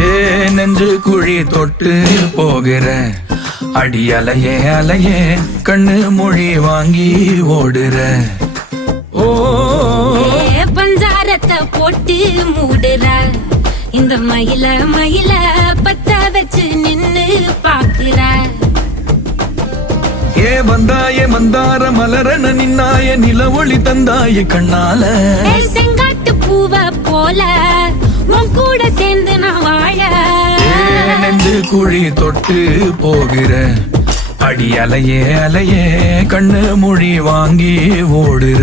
ஏ நெஞ்சு குழி தொட்டு போகிற அடி அலையே அலையே கண்ணு மொழி வாங்கி ஓடுற. ஓ பஞ்சாரத்தை போட்டு மூடுற இந்த மயில மயில பத்த வச்சு நின்னு பாக்குற. ஏ வந்தாய மந்தார மலரன நின்னாய நில ஒளி தந்தாய கண்ணால. செங்காட்டு பூவ போல உன் கூட சேர்ந்து நான் வாழ. நெஞ்சு குழி தொட்டு போகிற அடி அலையே அலையே கண்ணு மொழி வாங்கி ஓடுற.